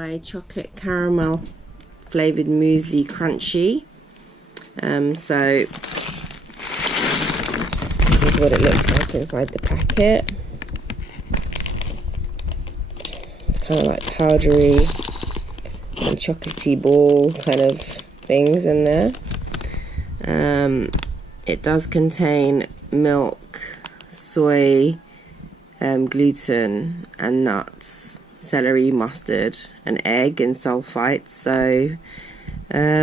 My chocolate caramel flavoured muesli crunchy. So this is what it looks like inside the packet. It's kind of like powdery and chocolatey ball kind of things in there. It does contain milk, soy, gluten and nuts, celery, mustard, an egg and sulfites, so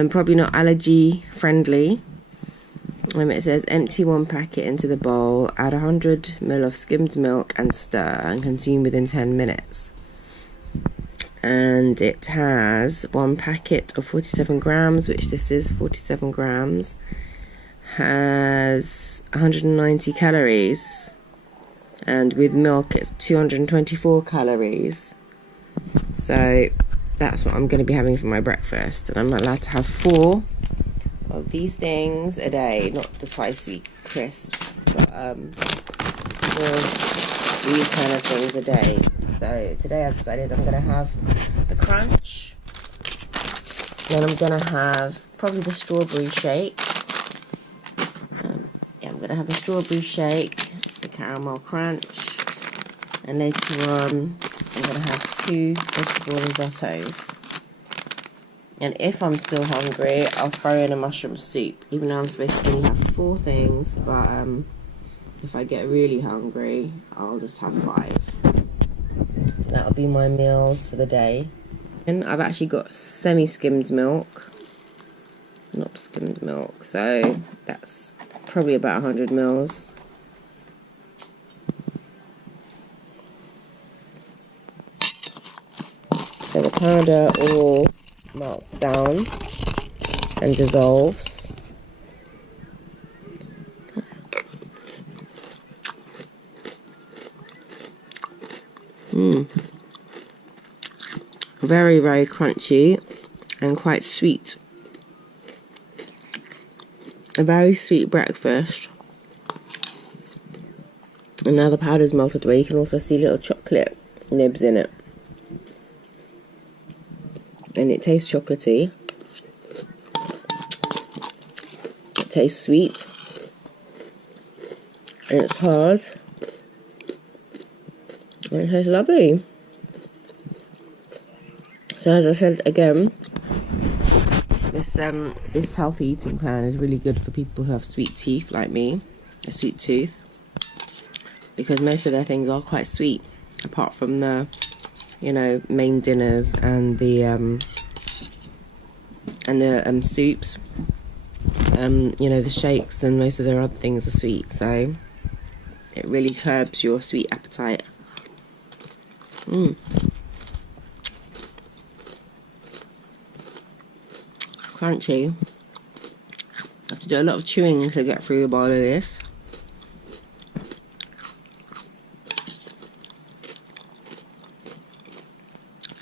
probably not allergy friendly. It says empty one packet into the bowl, add 100 ml of skimmed milk and stir and consume within 10 minutes. And it has one packet of 47 grams, which this is 47 grams, has 190 calories, and with milk it's 224 calories. So that's what I'm going to be having for my breakfast, and I'm allowed to have 4 of these things a day, not the twice week crisps, but 4 of these kind of things a day. So today I've decided I'm going to have the crunch, then I'm going to have probably the strawberry shake. I'm going to have the strawberry shake, the caramel crunch, and later on I'm going to have 2 vegetable risottos. And if I'm still hungry, I'll throw in a mushroom soup, even though I'm supposed to only have 4 things, but if I get really hungry, I'll just have 5. That'll be my meals for the day. And I've actually got semi-skimmed milk, not skimmed milk, so that's probably about 100 mils. So the powder all melts down and dissolves. Very, very crunchy and quite sweet. A very sweet breakfast. And now the powder's melted away, you can also see little chocolate nibs in it. And it tastes chocolatey. It tastes sweet. And it's hard. And it tastes lovely. So as I said again, this healthy eating plan is really good for people who have sweet teeth like me, a sweet tooth, because most of their things are quite sweet, apart from the, main dinners and the soups. The shakes and most of their other things are sweet, so it really curbs your sweet appetite. Crunchy. I have to do a lot of chewing to get through a bowl of this.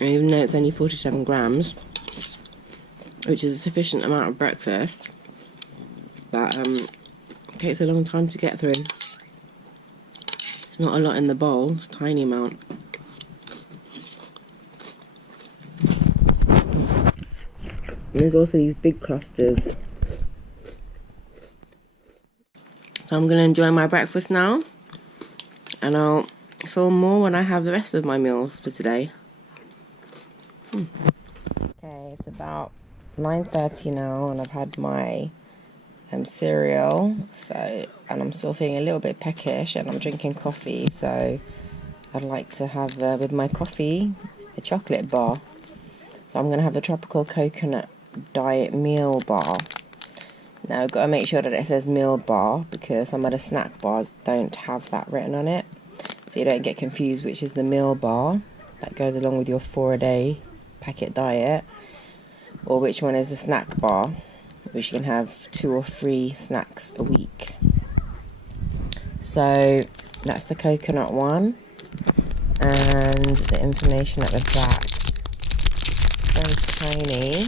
And even though it's only 47 grams, which is a sufficient amount of breakfast, but it takes a long time to get through. It's not a lot in the bowl, it's a tiny amount. And there's also these big clusters. So I'm going to enjoy my breakfast now, and I'll film more when I have the rest of my meals for today. Okay, it's about 9:30 now, and I've had my cereal, and I'm still feeling a little bit peckish, and I'm drinking coffee, so I'd like to have with my coffee a chocolate bar. So I'm going to have the tropical coconut diet meal bar. Now I've got to make sure that it says meal bar, because some of the snack bars don't have that written on it, so you don't get confused which is the meal bar that goes along with your 4-a-day packet diet, or which one is the snack bar, which you can have 2 or 3 snacks a week. So that's the coconut one, and the information at the back, very tiny.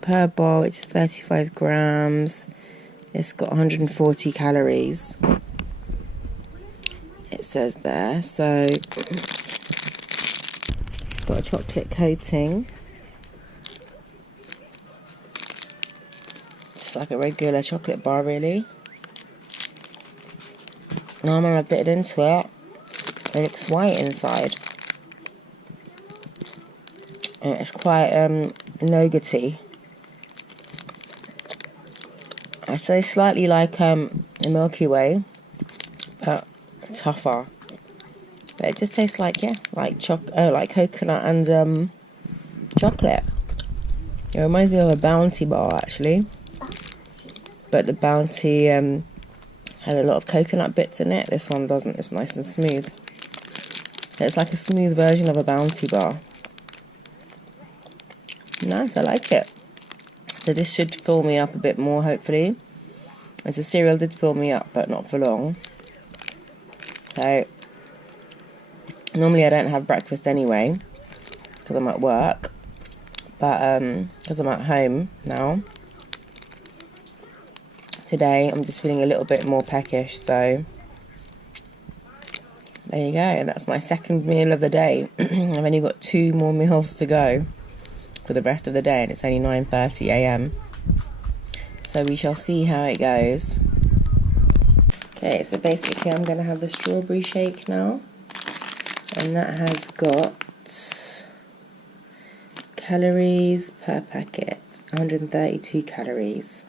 Per bowl, which is 35 grams, it's got 140 calories, it says there. So Got a chocolate coating. It's like a regular chocolate bar, really. Now when I bit into it, it looks white inside. And it's quite nougaty. I'd say slightly like a Milky Way, but tougher. But it just tastes like, yeah, like like coconut and chocolate. It reminds me of a Bounty bar, actually. But the Bounty had a lot of coconut bits in it. This one doesn't. It's nice and smooth. It's like a smooth version of a Bounty bar. Nice, I like it. So this should fill me up a bit more, hopefully. As the cereal did fill me up, but not for long. So normally I don't have breakfast anyway, because I'm at work. But because I'm at home now, today I'm just feeling a little bit more peckish. So there you go. That's my second meal of the day. I've only got 2 more meals to go for the rest of the day, and it's only 9:30 AM. So we shall see how it goes. Okay, so basically I'm going to have the strawberry shake now. And that has got calories per packet, 132 calories.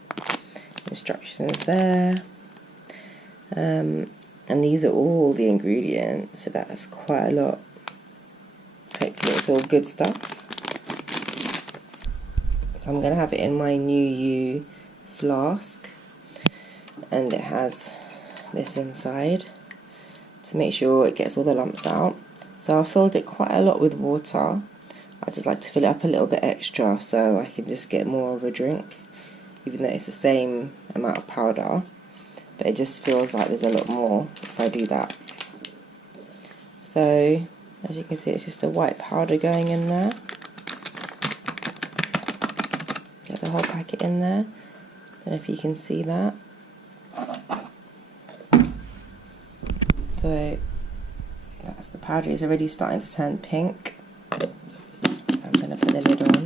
Instructions there. And these are all the ingredients, so that's quite a lot. Hopefully it's all good stuff. So I'm going to have it in my New You flask, and it has this inside to make sure it gets all the lumps out. So I filled it quite a lot with water. I just like to fill it up a little bit extra so I can just get more of a drink, even though it's the same amount of powder, but it just feels like there's a lot more if I do that. So as you can see, it's just a white powder going in there. Get the whole packet in there. Don't know if you can see that. So that's the powder. It's already starting to turn pink. So I'm going to put the lid on.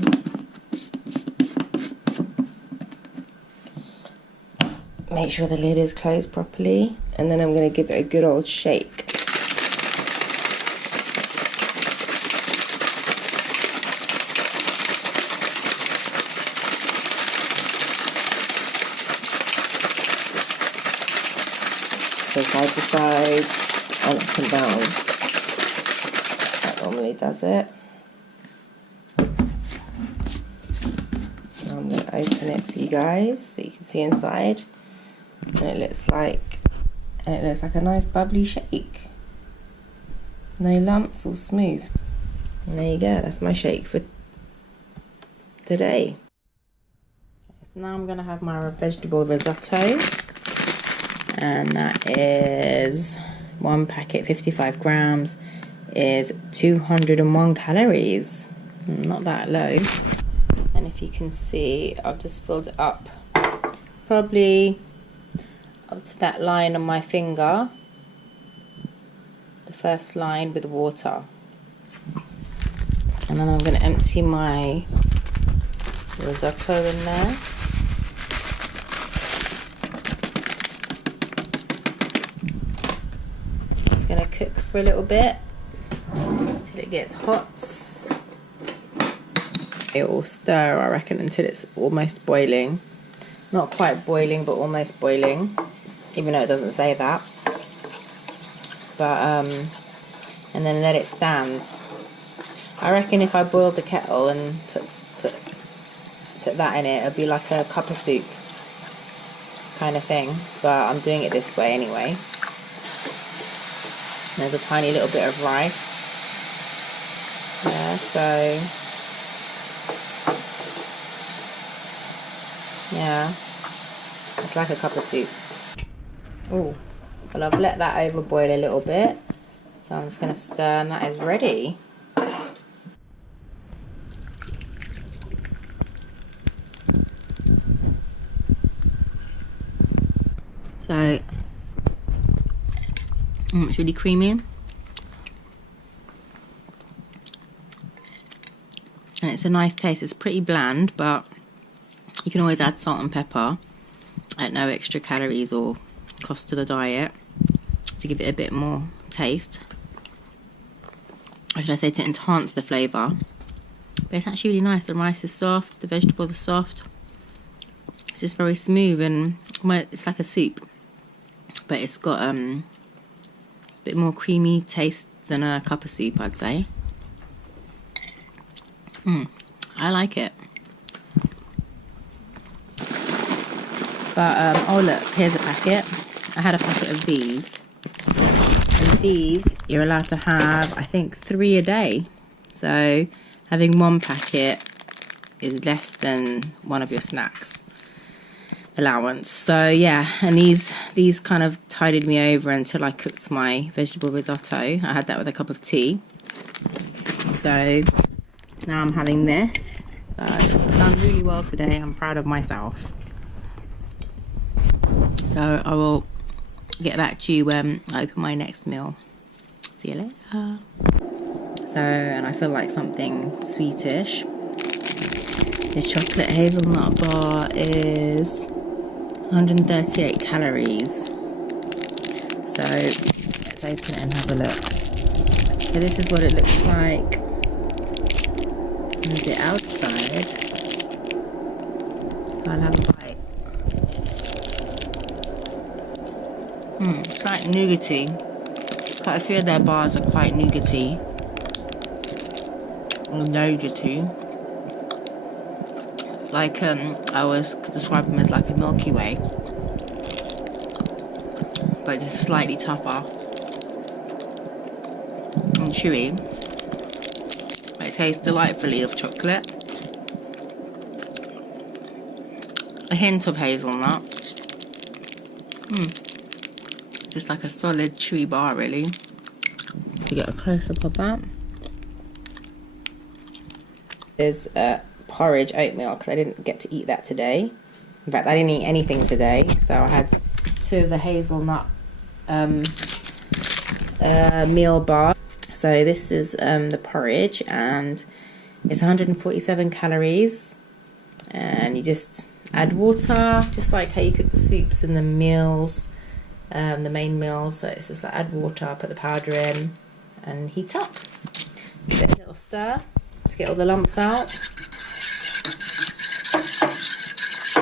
Make sure the lid is closed properly, and then I'm going to give it a good old shake. So side to side and up and down. That normally does it. Now I'm going to open it for you guys so you can see inside. And it looks like a nice bubbly shake. No lumps, all smooth. And there you go, that's my shake for today. So now I'm going to have my vegetable risotto. And that is 1 packet, 55 grams, is 201 calories. Not that low. And if you can see, I've just filled it up, probably up to that line on my finger, the first line, with water. And then I'm going to empty my risotto in there. Going to cook for a little bit until it gets hot. It will stir, I reckon, until it's almost boiling. Not quite boiling, but almost boiling, even though it doesn't say that. But and then let it stand. I reckon if I boiled the kettle and put that in it, it'd be like a cup of soup kind of thing. But I'm doing it this way anyway. There's a tiny little bit of rice there, so yeah, it's like a cup of soup. Oh, well, I've let that overboil a little bit, so I'm just going to stir, and that is ready. So it's really creamy. it's a nice taste. It's pretty bland, but you can always add salt and pepper at no extra calories or cost to the diet to give it a bit more taste. Or should I say to enhance the flavour. But it's actually really nice. The rice is soft, the vegetables are soft. It's just very smooth, and well, it's like a soup, but it's got a bit more creamy taste than a cup of soup, I'd say. I like it. But oh look, here's a packet. I had a packet of these, and these you're allowed to have, I think, 3 a day. So having 1 packet is less than one of your snacks allowance. So yeah, and these kind of tided me over until I cooked my vegetable risotto. I had that with a cup of tea. So now I'm having this. I've done really well today. I'm proud of myself. So I will get back to you when I open my next meal. See you later. So, and I feel like something sweetish. This chocolate hazelnut bar is 138 calories. So let's open it and have a look. So this is what it looks like on the outside. I'll have a bite. It's quite nougaty. Quite a few of their bars are quite nougaty. Or nougaty. Like I always describe them as like a Milky Way, but just slightly tougher and chewy. It tastes delightfully of chocolate, a hint of hazelnut. Just like a solid chewy bar, really. To get a close up of that. There's porridge oatmeal, because I didn't get to eat that today. In fact, I didn't eat anything today, so I had 2 of the hazelnut meal bar. So this is the porridge, and it's 147 calories, and you just add water, just like how you cook the soups and the meals, the main meals. So it's just like add water, put the powder in, and heat up. Give it a little stir to get all the lumps out.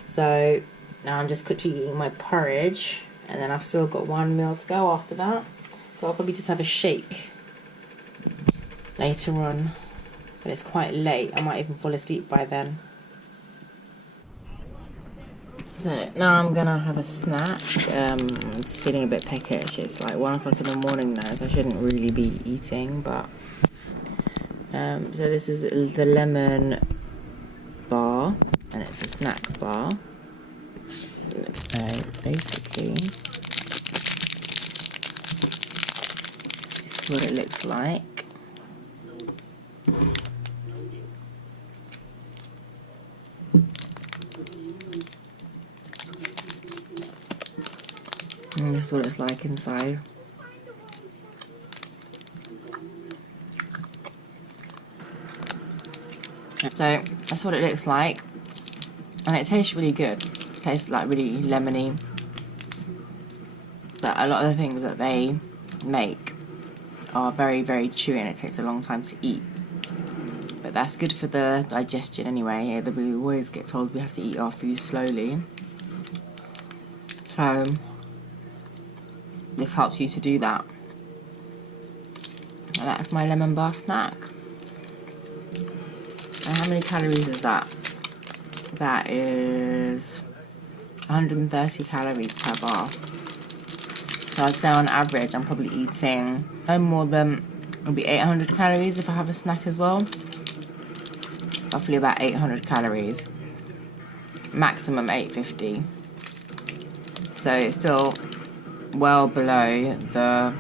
So now I'm just quickly eating my porridge, and then I've still got 1 meal to go after that. So I'll probably just have a shake later on, but it's quite late. I might even fall asleep by then. So now I'm gonna have a snack. I'm just feeling a bit peckish. It's like 1 o'clock in the morning now, so I shouldn't really be eating, but so this is the lemon bar, and it's a snack bar. So basically, this is what it looks like. And this is what it's like inside. So that's what it looks like, and it tastes really good. It tastes like really lemony, but a lot of the things that they make are very, very chewy, and it takes a long time to eat. But that's good for the digestion anyway. We always get told we have to eat our food slowly, so this helps you to do that. And that's my lemon bar snack. And how many calories is that? That is 130 calories per bar. So I'd say on average I'm probably eating no more than, it'll be 800 calories if I have a snack as well. Roughly about 800 calories. Maximum 850. So it's still well below the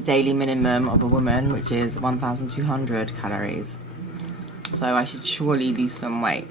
daily minimum of a woman, which is 1,200 calories. So I should surely lose some weight.